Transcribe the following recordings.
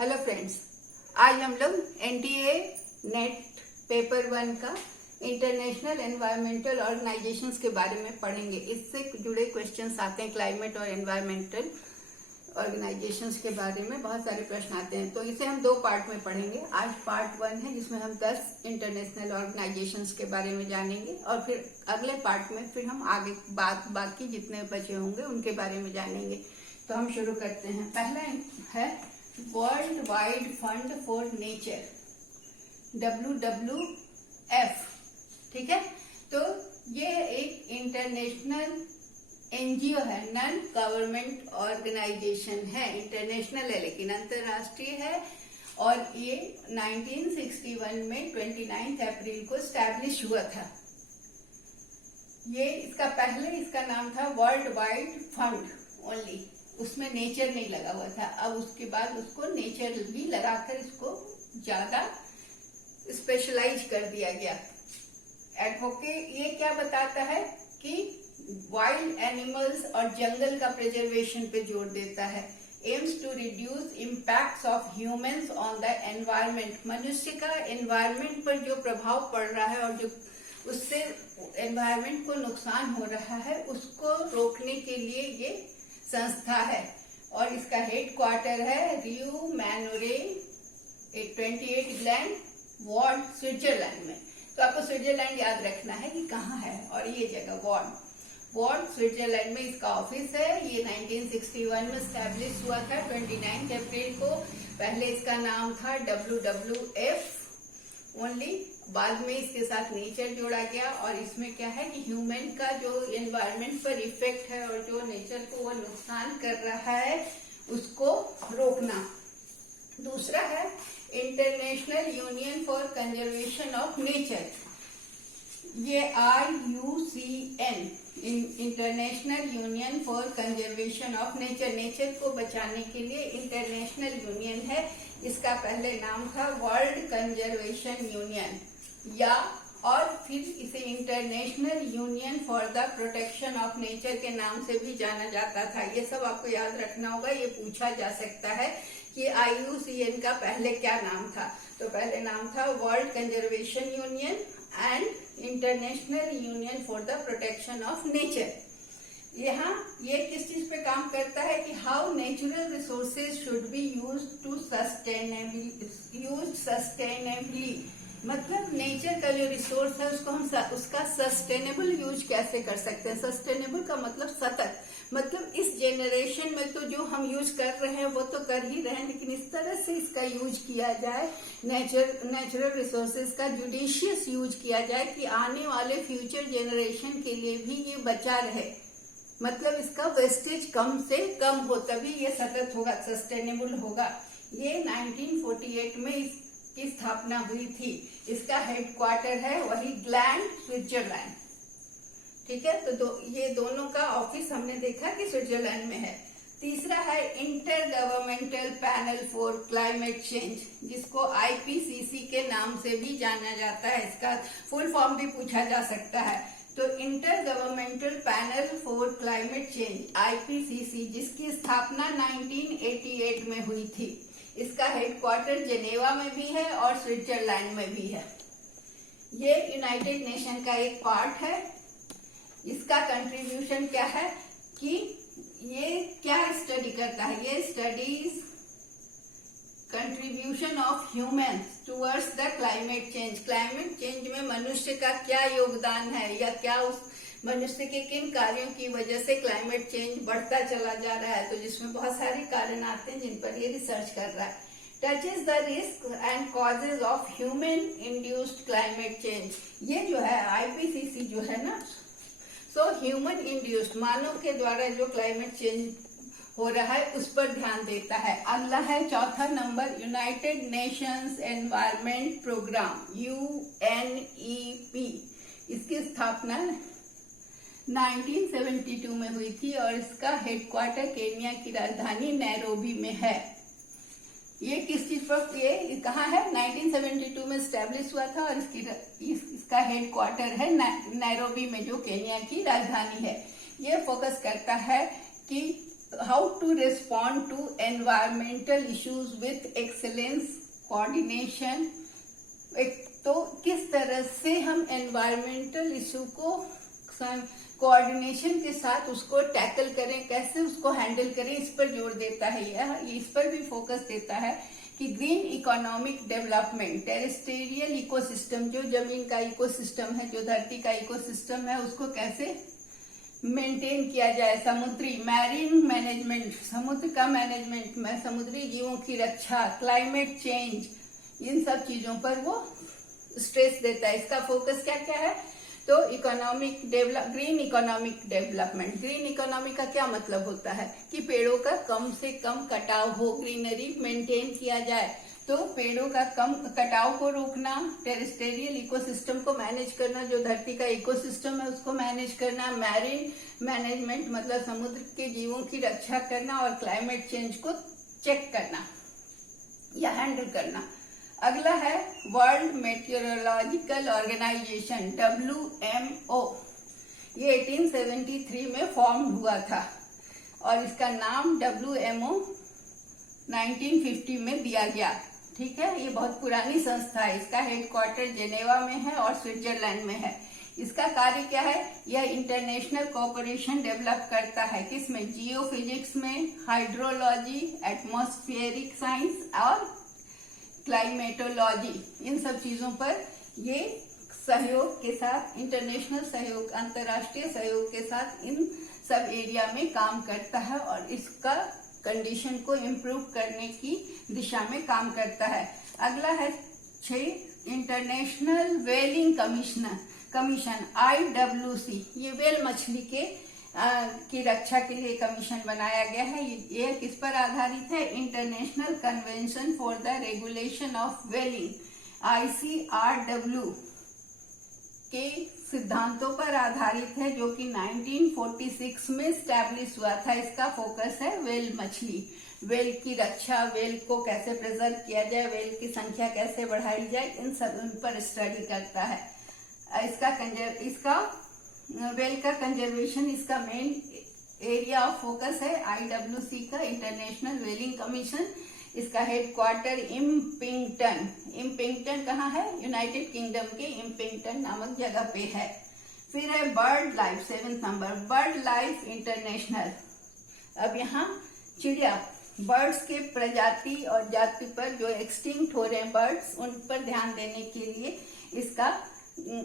Hello friends, आज हम लोग एनटीए नेट पेपर 1 का इंटरनेशनल एनवायरमेंटल ऑर्गेनाइजेशंस के बारे में पढ़ेंगे। इससे जुड़े क्वेश्चंस आते हैं। क्लाइमेट और एनवायरमेंटल ऑर्गेनाइजेशंस के बारे में बहुत सारे प्रश्न आते हैं, तो इसे हम 2 पार्ट में पढ़ेंगे। आज पार्ट 1 है जिसमें हम 10 इंटरनेशनल ऑर्गेनाइजेशंस के बारे में जानेंगे और फिर अगले पार्ट में फिर हम आगे बाकी जितने बचे होंगे उनके बारे में जानेंगे। तो हम शुरू करते हैं। पहला है world wide fund for nature, WWF। ठीक है, तो ये एक इंटरनेशनल एनजीओ है, नॉन गवर्नमेंट ऑर्गेनाइजेशन है। इंटरनेशनल है लेकिन अंतरराष्ट्रीय है और ये 1961 में 29 अप्रैल को स्टैब्लिश हुआ था। ये इसका नाम था वर्ल्ड वाइड फंड ओनली, उसमें नेचर नहीं लगा हुआ था। अब उसके बाद उसको नेचर भी लगाकर इसको ज्यादा स्पेशलाइज कर दिया गया। एडवोकेट ये क्या बताता है कि वाइल्ड एनिमल्स और जंगल का प्रिजर्वेशन पे जोर देता है। Aims to reduce impacts of humans on the environment, मनुष्य का एनवायरमेंट पर जो प्रभाव पड़ रहा है और जो उससे एनवायरमेंट को नुकसान हो रहा है उसको रोकने के लिए ये संस्था है। और इसका हेड क्वार्टर है रियू मैनोरे 28 ग्लैंड वार्ड, स्विट्जरलैंड में। तो आपको स्विट्जरलैंड याद रखना है कि कहाँ है, और ये जगह वार्ड स्विट्जरलैंड में इसका ऑफिस है। ये 1961 में स्टैब्लिश हुआ था 29 अप्रैल को। पहले इसका नाम था WWF ओनली, बाद में इसके साथ नेचर जोड़ा गया। और इसमें क्या है कि ह्यूमन का जो एनवायरमेंट पर इफेक्ट है और जो नेचर को वो नुकसान कर रहा है उसको रोकना। दूसरा है international union for conservation of nature, ये IUCN, international union for conservation of nature. Nature को बचाने के लिए इंटरनेशनल यूनियन है। इसका पहले नाम था वर्ल्ड कंजर्वेशन यूनियन, या और फिर इसे international union for the protection of nature के नाम से भी जाना जाता था। ये सब आपको याद रखना होगा, ये पूछा जा सकता है कि IUCN का पहले क्या नाम था। तो पहले नाम था world conservation union and international union for the protection of nature. यहाँ ये किस चीज पे काम करता है कि how natural resources should be used sustainably, मतलब नेचर का जो रिसोर्स है उसको हम उसका सस्टेनेबल यूज कैसे कर सकते हैं। सस्टेनेबल का मतलब सतत, मतलब इस जेनरेशन में तो जो हम यूज कर रहे हैं वो तो कर ही रहे हैं, लेकिन इस तरह से इसका यूज किया जाए, नेचुरल रिसोर्सेज का जुडिशियस यूज किया जाए कि आने वाले फ्यूचर जेनरेशन के लिए भी ये बचा रहे। मतलब इसका वेस्टेज कम से कम हो, तभी ये सतत होगा, सस्टेनेबल होगा। ये 1948 में इसकी स्थापना हुई थी। इसका हेड क्वार्टर है वही ग्लैंड, स्विट्जरलैंड। ठीक है, तो ये दोनों का ऑफिस हमने देखा कि स्विट्जरलैंड में है। तीसरा है inter governmental panel for climate change, जिसको IPCC के नाम से भी जाना जाता है। इसका फुल फॉर्म भी पूछा जा सकता है। तो inter governmental panel for climate change IPCC, जिसकी स्थापना 1988 में हुई थी। इसका हेडक्वार्टर जेनेवा में भी है और स्विट्जरलैंड में भी है। ये यूनाइटेड नेशन का एक पार्ट है। इसका कंट्रीब्यूशन क्या है कि ये क्या स्टडी करता है, ये studies contribution of humans towards the climate change. Climate change में मनुष्य का क्या योगदान है, या क्या उस मनुष्य के किन कार्यों की वजह से क्लाइमेट चेंज बढ़ता चला जा रहा है। तो जिसमें बहुत सारे कारण आते हैं जिन पर ये रिसर्च कर रहा है। Touches the risk and causes of human induced climate change. ये जो है IPCC जो है ना, सो ह्यूमन इंड्यूस्ड, मानव के द्वारा जो क्लाइमेट चेंज हो रहा है उस पर ध्यान देता है। अगला है चौथा number United Nations Environment Programme, UNEP। इसकी स्थापना 1972 में हुई थी और इसका हेडक्वार्टर केन्या की राजधानी नैरोबी में है। ये किस चीज पर, ये कहाँ है, 1972 में स्टैब्लिश हुआ था और इसका हेडक्वार्टर है नैरोबी में, जो केन्या की राजधानी है। ये फोकस करता है कि how to respond to environmental issues with excellence coordination. तो किस तरह से हम एनवायरमेंटल इशू को कोऑर्डिनेशन के साथ उसको टैकल करें, कैसे उसको हैंडल करें, इस पर जोर देता है। यह इस पर भी फोकस देता है कि green economic development, terrestrial ecosystem, जो जमीन का इकोसिस्टम है, जो धरती का इकोसिस्टम है, उसको कैसे मेंटेन किया जाए। समुद्री मैरीन मैनेजमेंट, समुद्र का मैनेजमेंट में समुद्री जीवों की रक्षा, क्लाइमेट चेंज, इन सब चीजों पर वो स्ट्रेस देता है। इसका फोकस क्या क्या है? तो green economic development. Green economy का क्या मतलब होता है कि पेड़ों का कम से कम कटाव हो, ग्रीनरी मेंटेन किया जाए। तो पेड़ों का कम कटाव को रोकना, टेरेस्ट्रियल इकोसिस्टम को मैनेज करना, जो धरती का इकोसिस्टम है उसको मैनेज करना, मैरीन मैनेजमेंट मतलब समुद्र के जीवों की रक्षा करना, और क्लाइमेट चेंज को चेक करना या हैंडल करना। अगला है वर्ल्ड मेट्रोलॉजिकल ऑर्गेनाइजेशन, WMO। ये 1873 में फॉर्म हुआ था और इसका नाम WMO 1950 में दिया गया। ठीक है, ये बहुत पुरानी संस्था है। इसका हेडक्वार्टर जेनेवा में है और स्विट्जरलैंड में है। इसका कार्य क्या है? यह इंटरनेशनल कोऑपरेशन डेवलप करता है। किसमें? जियोफिजिक्स में, हाइड्रोलॉजी, एटमॉस्फेरिक साइंस और क्लाइमेटोलॉजी, इन सब चीजों पर ये सहयोग के साथ, इंटरनेशनल सहयोग, अंतर्राष्ट्रीय सहयोग के साथ इन सब एरिया में काम करता है और इसका कंडीशन को इम्प्रूव करने की दिशा में काम करता है। अगला है 6 इंटरनेशनल व्हेलिंग कमीशन, IWC। ये व्हेल मछली की रक्षा के लिए कमीशन बनाया गया है। ये किस पर आधारित है? International convention for the regulation of व्हेलिंग, ICRW के सिद्धांतों पर आधारित है, जो कि 1946 में स्टैब्लिश हुआ था। इसका फोकस है व्हेल मछली, व्हेल की रक्षा, व्हेल को कैसे प्रिजर्व किया जाए, व्हेल की संख्या कैसे बढ़ाई जाए, इन सब पर स्टडी करता है। इसका व्हेल का कंजर्वेशन इसका मेन एरिया ऑफ फोकस है। IWC का इंटरनेशनल व्हेलिंग कमीशन, इसका हेडक्वार्टर इम्पिंगटन कहाँ है? यूनाइटेड किंगडम के इम्पिंगटन नामक जगह पे है। फिर है bird life, 7 number, bird life international. अब यहाँ चिड़िया, बर्ड्स के प्रजाति और जाति पर जो एक्सटिंक्ट हो रहे हैं बर्ड्स, उन पर ध्यान देने के लिए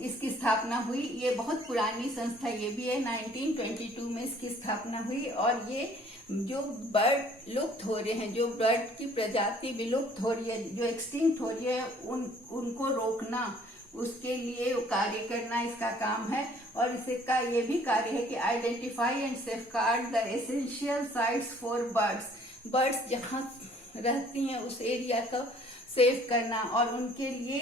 इसकी स्थापना हुई। ये बहुत पुरानी संस्था ये भी है, 1922 में इसकी स्थापना हुई। और ये जो बर्ड लुप्त हो रहे हैं, जो बर्ड की प्रजाति विलुप्त हो रही है, जो एक्सटिंक्ट हो रही है, उनको रोकना, उसके लिए कार्य करना इसका काम है। और इसका ये भी कार्य है कि identify and safeguard the essential sites for birds जहाँ रहती हैं उस एरिया को सेव करना और उनके लिए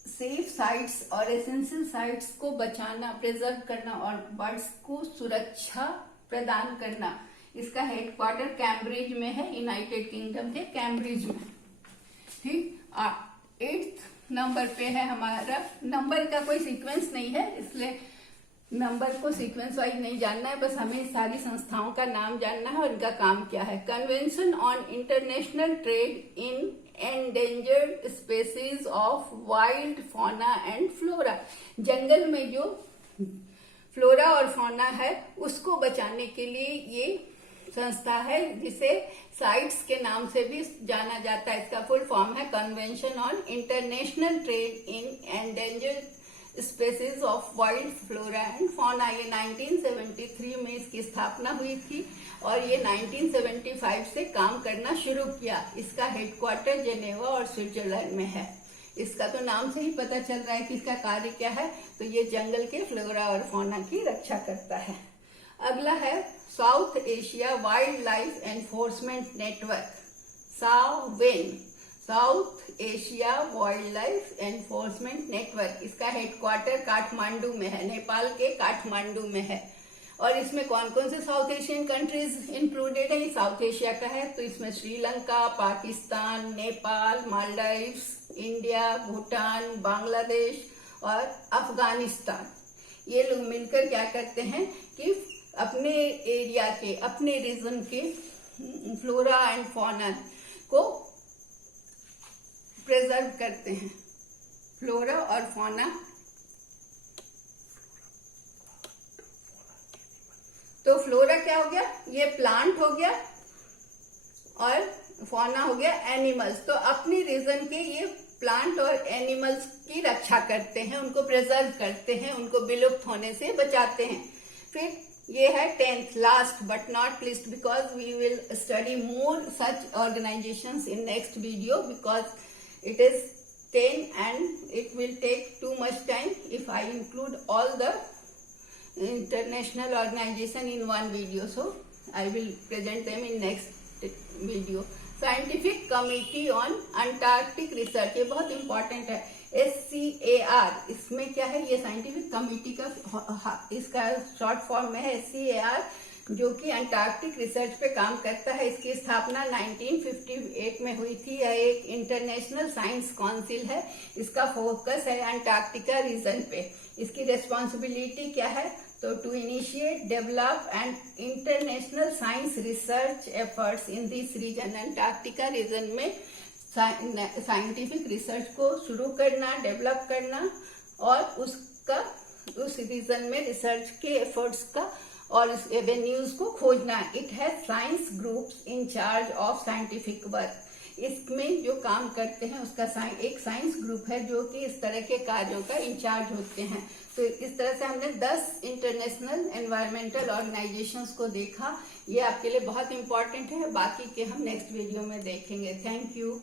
सेफ साइट्स और एसेंशियल साइट्स को बचाना, प्रिजर्व करना और बर्ड्स को सुरक्षा प्रदान करना। इसका हेडक्वार्टर कैम्ब्रिज में है, यूनाइटेड किंगडम के कैम्ब्रिज में। ठीक, 8th नंबर पे है हमारा। नंबर का कोई सीक्वेंस नहीं है, इसलिए नंबर को सीक्वेंस वाइज नहीं जानना है, बस हमें सारी संस्थाओं का नाम जानना है और इनका काम क्या है। Convention on international trade in endangered species of wild fauna and flora. जंगल में जो फ्लोरा और फौना है उसको बचाने के लिए ये संस्था है, जिसे साइट्स के नाम से भी जाना जाता है। इसका फुल फॉर्म है convention on international trade in endangered species of wild flora and fauna. ये 1973 में इसकी स्थापना हुई थी और ये 1975 से काम करना शुरू किया। इसका हेडक्वार्टर जेनेवा और स्विट्जरलैंड में है। इसका तो नाम से ही पता चल रहा है कि इसका कार्य क्या है, तो ये जंगल के फ्लोरा और फौना की रक्षा करता है। अगला है South Asia wildlife enforcement network, सावेन, South Asia wildlife enforcement network. इसका हेडक्वार्टर काठमांडू में है, नेपाल के काठमांडू में है। और इसमें कौन कौन से साउथ एशियन कंट्रीज इंक्लूडेड है? साउथ एशिया का है तो इसमें श्रीलंका, पाकिस्तान, नेपाल, मालदीव्स, इंडिया, भूटान, बांग्लादेश और अफगानिस्तान। ये लोग मिलकर क्या करते हैं कि अपने एरिया के, अपने रीजन के फ्लोरा एंड फौना को प्रिजर्व करते हैं। फ्लोरा और फौना, तो फ्लोरा क्या हो गया, ये प्लांट हो गया, और फौना हो गया एनिमल्स। तो अपनी रीजन के ये प्लांट और एनिमल्स की रक्षा करते हैं, उनको प्रिजर्व करते हैं, उनको विलुप्त होने से बचाते हैं। फिर ये है 10th, last but not least, because we will study more such organisations in next video, because it is 10 and it will take too much time if I include all the international organization in one video, so I will present them in next video. Scientific Committee on Antarctic Research, ये बहुत important है, SCAR। इसमें क्या है, ये scientific committee का इसका short form में है SCAR, जो कि अंटार्कटिक रिसर्च पे काम करता है। इसकी स्थापना 1958 में हुई थी। यह एक इंटरनेशनल साइंस काउंसिल है। इसका फोकस है अंटार्कटिका रीजन पे। इसकी रेस्पॉन्सिबिलिटी क्या है, तो to initiate, develop and international science research efforts in this region. Antarctica region में साइंटिफिक रिसर्च को शुरू करना, डेवलप करना, और उस रीजन में रिसर्च के एफर्ट्स का और इस एवेन्यूज को खोजना। It has science groups in charge of scientific work. इसमें जो काम करते हैं उसका एक साइंस ग्रुप है जो कि इस तरह के कार्यों का इंचार्ज होते हैं। तो इस तरह से हमने 10 इंटरनेशनल एनवायरमेंटल ऑर्गेनाइजेशंस को देखा। ये आपके लिए बहुत इंपॉर्टेंट है, बाकी के हम नेक्स्ट वीडियो में देखेंगे। Thank you.